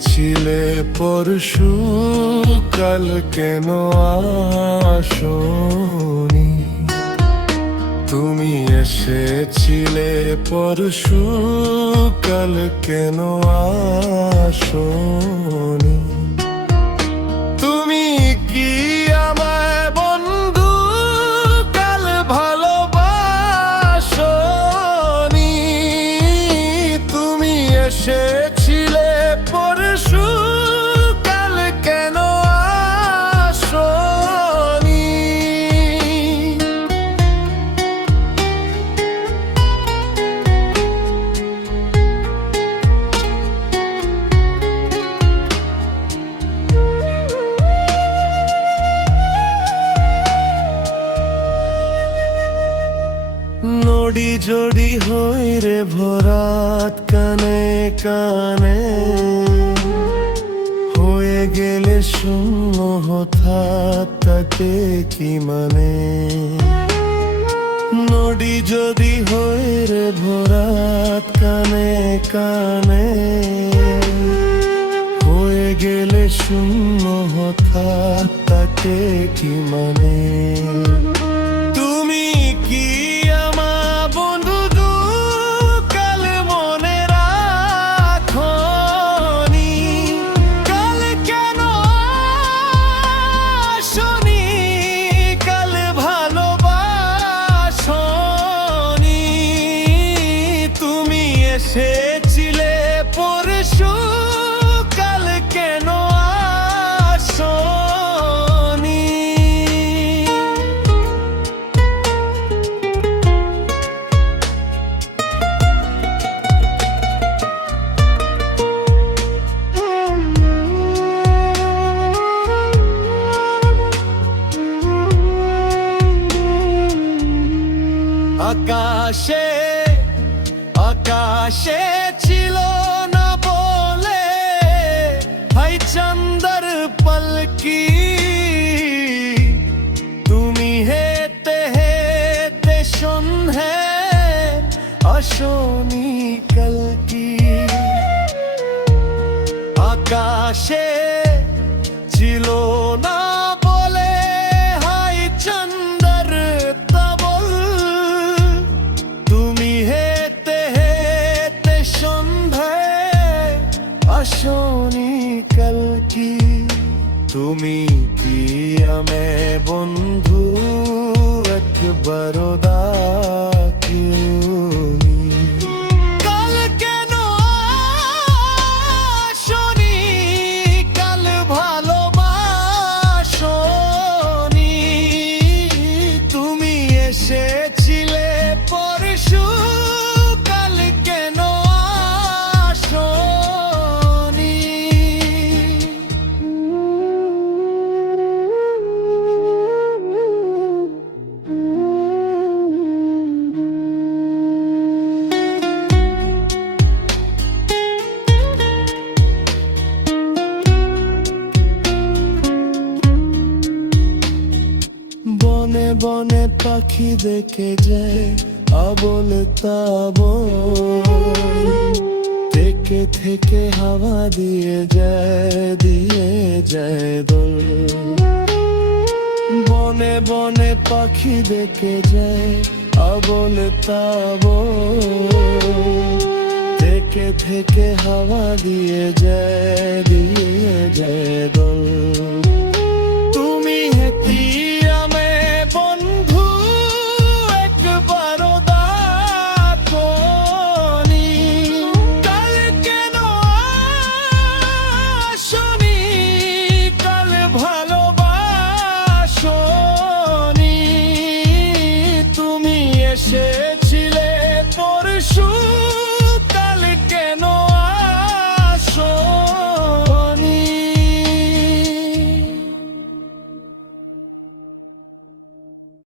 এসেছিলে পরশু, কাল কেন আসোনি? তুমি এসেছিলে পরশু, কাল কেন আসোনি? তুমি কি আমায় বন্ধু কাল ভালোবাসোনি? তুমি এসেছিলে পরশু, কাল কেন আসোনি? নড়ি জড়ি হই রে ভরাত কানে কানে, হয়ে গেলে শূন্য হঠাৎ তাতে কি মানে? নড়ি যদি হই রে ভরাত কানে কানে, হয়ে গেলে শূন্য হঠাৎ তাতে কি মানে? তুমি কি এসেছিলে পরশু, কাল কেন আসোনি? আকাশে আকাশে ছিল না বলে ভাই চন্দর পলকি, তুমি হেতে হেতে সন্ধ্যে আসোনি কলকি। আকাশে ছিল না বলে হাই চন্দর তবল, তুমি আসোনি কলকি। তুমি কি আমে বন্ধু একবার ডাকিনি? কাল কেন আসোনি? কাল ভালোবাসোনি? তুমি এসেছিলে পরশু, কাল কেন আসোনি? বনে বনে পাখি দেখে যায় আবল তাবল, থেকে থেকে হাওয়া দিয়ে যায় দোল। বনে বনে পাখি দেখে যায় আবল তাবল, থেকে থেকে হাওয়া দিয়ে যায় দোল। তুমি হেতি আমে বন্ধু একবার ডাকোনি? কাল কেন আসোনি? কাল ভালোবাসোনি? তুমি এসে